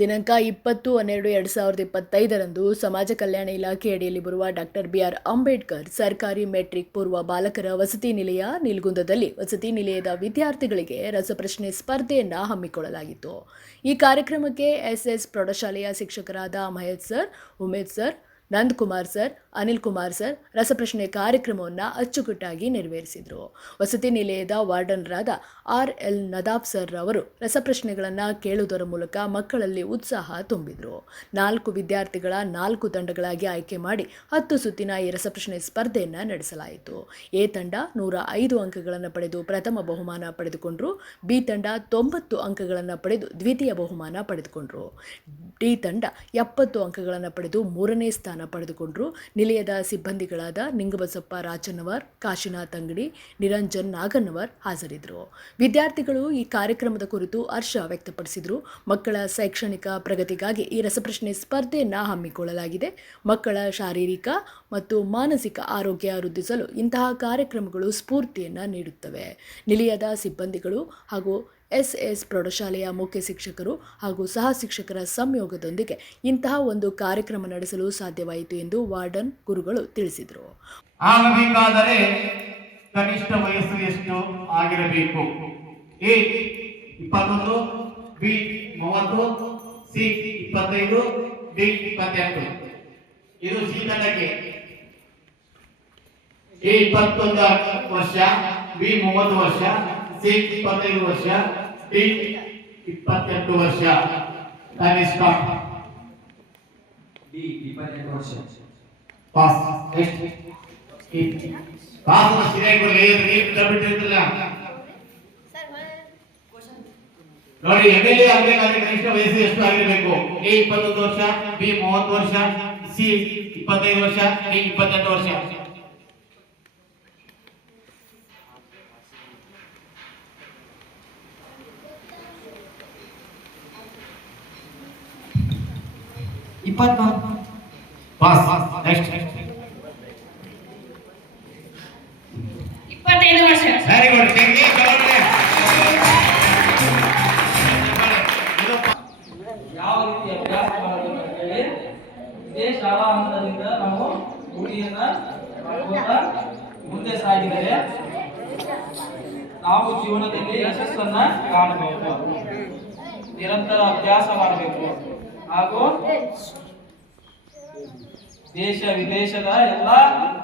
ದಿನಾಂಕ 20/12/2025 ಸಮಾಜ ಕಲ್ಯಾಣ ಇಲಾಖೆ ಅಡಿಯಲ್ಲಿ ಬರುವ ಡಾಕ್ಟರ್ ಬಿ.ಆರ್. ಅಂಬೇಡ್ಕರ್ ಸರ್ಕಾರಿ ಮೆಟ್ರಿಕ್ ಪೂರ್ವ ಬಾಲಕರ ವಸತಿ ನಿಲಯ ನಿಲ್ಗುಂದದಲ್ಲಿ ವಸತಿ ನಿಲಯದ ವಿದ್ಯಾರ್ಥಿಗಳಿಗೆ ರಸಪ್ರಶ್ನೆ ಸ್ಪರ್ಧೆಯನ್ನು ಹಮ್ಮಿಕೊಳ್ಳಲಾಗಿತ್ತು. ಈ ಕಾರ್ಯಕ್ರಮಕ್ಕೆ ಎಸ್ಎಸ್ ಪ್ರೌಢಶಾಲೆಯ ಶಿಕ್ಷಕರಾದ Mahesh sir, Umesh sir, Nandakumar sir, Anil Kumar sir ರಸಪ್ರಶ್ನೆ ಕಾರ್ಯಕ್ರಮವನ್ನು ಅಚ್ಚುಕಟ್ಟಾಗಿ ನೆರವೇರಿಸಿದರು. ವಸತಿ ನಿಲಯದ ವಾರ್ಡನ್ರಾದ ಆರ್.ಎಲ್. ನದಾಫ್ ಸರ್ ಅವರು ರಸಪ್ರಶ್ನೆಗಳನ್ನು ಕೇಳುವುದರ ಮೂಲಕ ಮಕ್ಕಳಲ್ಲಿ ಉತ್ಸಾಹ ತುಂಬಿದರು. 4 ವಿದ್ಯಾರ್ಥಿಗಳ 4 ತಂಡಗಳಾಗಿ ಆಯ್ಕೆ ಮಾಡಿ 10 ಸುತ್ತಿನ ಈ ರಸಪ್ರಶ್ನೆ ಸ್ಪರ್ಧೆಯನ್ನು ನಡೆಸಲಾಯಿತು. ಎ ತಂಡ 105 ಅಂಕಗಳನ್ನು ಪಡೆದು ಪ್ರಥಮ ಬಹುಮಾನ ಪಡೆದುಕೊಂಡರು. ಬಿ ತಂಡ 90 ಅಂಕಗಳನ್ನು ಪಡೆದು ದ್ವಿತೀಯ ಬಹುಮಾನ ಪಡೆದುಕೊಂಡರು. ಡಿ ತಂಡ 70 ಅಂಕಗಳನ್ನು ಪಡೆದು ಮೂರನೇ ಸ್ಥಾನ ಪಡೆದುಕೊಂಡರು. ನಿಲಯದ ಸಿಬ್ಬಂದಿಗಳಾದ ನಿಂಗಬಸಪ್ಪ ರಾಚನ್ನವರ್, ಕಾಶಿನಾಥ್ ಅಂಗಡಿ, ನಿರಂಜನ್ ನಾಗನ್ನವರ್ ಹಾಜರಿದ್ದರು. ವಿದ್ಯಾರ್ಥಿಗಳು ಈ ಕಾರ್ಯಕ್ರಮದ ಕುರಿತು ಹರ್ಷ ವ್ಯಕ್ತಪಡಿಸಿದರು. ಮಕ್ಕಳ ಶೈಕ್ಷಣಿಕ ಪ್ರಗತಿಗಾಗಿ ಈ ರಸಪ್ರಶ್ನೆ ಸ್ಪರ್ಧೆಯನ್ನು ಹಮ್ಮಿಕೊಳ್ಳಲಾಗಿದೆ. ಮಕ್ಕಳ ಶಾರೀರಿಕ ಮತ್ತು ಮಾನಸಿಕ ಆರೋಗ್ಯ ವೃದ್ಧಿಸಲು ಇಂತಹ ಕಾರ್ಯಕ್ರಮಗಳು ಸ್ಫೂರ್ತಿಯನ್ನು ನೀಡುತ್ತವೆ. ನಿಲಯದ ಸಿಬ್ಬಂದಿಗಳು ಹಾಗೂ ಎಸ್ಎಸ್ ಪ್ರೌಢಶಾಲೆಯ ಮುಖ್ಯ ಶಿಕ್ಷಕರು ಹಾಗೂ ಸಹ ಶಿಕ್ಷಕರ ಸಂಯೋಗದೊಂದಿಗೆ ಇಂತಹ ಒಂದು ಕಾರ್ಯಕ್ರಮ ನಡೆಸಲು ಸಾಧ್ಯವಾಯಿತು ಎಂದು ವಾರ್ಡನ್ ಗುರುಗಳು ತಿಳಿಸಿದರು. ಆಗಬೇಕಾದರೆ ಕನಿಷ್ಠ ವಯಸ್ಸು ಎಷ್ಟು ಆಗಿರಬೇಕು? A 21, B 30, C 25, D 28. ಇದು ಸಿ ತಂಡಕ್ಕೆ. ಎ 21 ವರ್ಷ, ಬಿ 30 ವರ್ಷ, ಸಿ 25 ವರ್ಷ, ಡಿ 28 ವರ್ಷ. ಕನಿಷ್ಠ ಡಿ 28 ವರ್ಷ. ಪಾಸ್ ಎಷ್ಟು? ಪಾಸ್ ಸರಿಯಾಗಿ ಬಿಟ್ಟಿರ್ತಿಲ್ಲ ನೋಡಿ. ಎಮ್ಎಲ್ಎ ಆಗಬೇಕಾದ್ರೆ ಕನಿಷ್ಠ ವಯಸ್ಸು ಎಷ್ಟು ಆಗಿರಬೇಕು? ಎ 21 ವರ್ಷ, ಬಿ 30 ವರ್ಷ, ಸಿ 25 ವರ್ಷ, ಡಿ 28 ವರ್ಷ. ಪಾಸ್ ನೆಕ್ಸ್ಟ್ 25 ವರ್ಷ. Very good. ಯಾವ ರೀತಿ ಅಭ್ಯಾಸ ಮಾಡಬೇಕು ಅಂತ ಹೇಳಿ ಇದೇ ಶಾಲಾ ಹಂತದಿಂದ ನಾವು ರೂಢಿಯನ್ನ ಮಾಡ್ತಾ ಮುಂದೆ ಸಾಗಿದರೆ ನಾವು ಜೀವನದಲ್ಲಿ ಯಶಸ್ಸನ್ನ ಕಾಣಬಹುದು. ನಿರಂತರ ಅಭ್ಯಾಸ ಮಾಡಬೇಕು ಹಾಗೂ ದೇಶ ವಿದೇಶದ ಎಲ್ಲ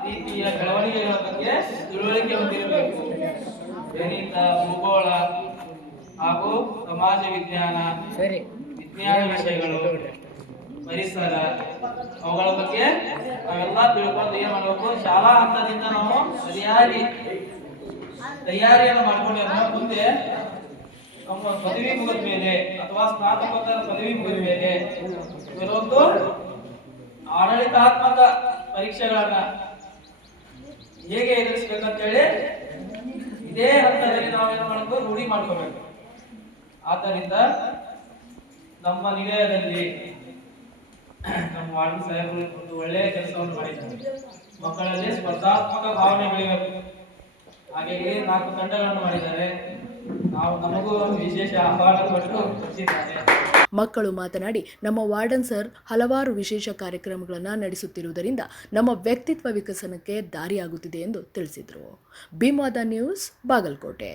ರೀತಿಯ ಬೆಳವಣಿಗೆಗಳ ಬಗ್ಗೆ ತಿಳುವಳಿಕೆ ಹೊಂದಿರಬೇಕು. ಗಣಿತ, ಭೂಗೋಳ ಹಾಗೂ ಸಮಾಜ ವಿಜ್ಞಾನ, ವಿಜ್ಞಾನ ವಿಷಯಗಳು, ಪರಿಸರ ಅವುಗಳ ಬಗ್ಗೆ ನಾವೆಲ್ಲ ತಿಳ್ಕೊಂಡು ಏನ್ ಮಾಡಬೇಕು? ಶಾಲಾ ಹಂತದಿಂದ ನಾವು ಸರಿಯಾಗಿ ತಯಾರಿಯನ್ನು ಮಾಡ್ಕೊಂಡ್ರೆ ಮುಂದೆ ನಮ್ಮ ಪದವಿ ಮುಗಿದ ಮೇಲೆ ಅಥವಾ ಸ್ನಾತಕೋತ್ತರ ಪದವಿ ಮುಗಿದ ಮೇಲೆ ಕೆಲವೊಂದು ಆಡಳಿತಾತ್ಮಕ ಪರೀಕ್ಷೆಗಳನ್ನ ಹೇಗೆ ಎದುರಿಸಬೇಕಂತೇಳಿ ಇದೇ ಹಂತದಲ್ಲಿ ನಾವೇನು ಮಾಡಬೇಕು? ರೂಢಿ ಮಾಡ್ಕೋಬೇಕು. ಆದ್ದರಿಂದ ನಮ್ಮ ನಿಲಯದಲ್ಲಿ ನಮ್ಮ ವಾರ್ಡನ್ ಸಾಹೇಬರು ಒಂದು ಒಳ್ಳೆಯ ಕೆಲಸವನ್ನು ಮಾಡಿದ್ದಾರೆ. ಮಕ್ಕಳಲ್ಲಿ ಸ್ಪರ್ಧಾತ್ಮಕ ಭಾವನೆ ಬೆಳಿಬೇಕು. ಹಾಗಾಗಿ 4 ತಂಡಗಳನ್ನು ಮಾಡಿದ್ದಾರೆ. ನಾವು ನಮಗೂ ವಿಶೇಷ ಆಹ್ವಾನ ಕೊಟ್ಟು ಕಳಿಸಿದ್ದಾರೆ. ಮಕ್ಕಳು ಮಾತನಾಡಿ, ನಮ್ಮ ವಾರ್ಡನ್ ಸರ್ ಹಲವಾರು ವಿಶೇಷ ಕಾರ್ಯಕ್ರಮಗಳನ್ನು ನಡೆಸುತ್ತಿರುವುದರಿಂದ ನಮ್ಮ ವ್ಯಕ್ತಿತ್ವ ವಿಕಸನಕ್ಕೆ ದಾರಿಯಾಗುತ್ತಿದೆ ಎಂದು ತಿಳಿಸಿದರು. ಭೀಮವಾದ ನ್ಯೂಸ್ ಬಾಗಲಕೋಟೆ.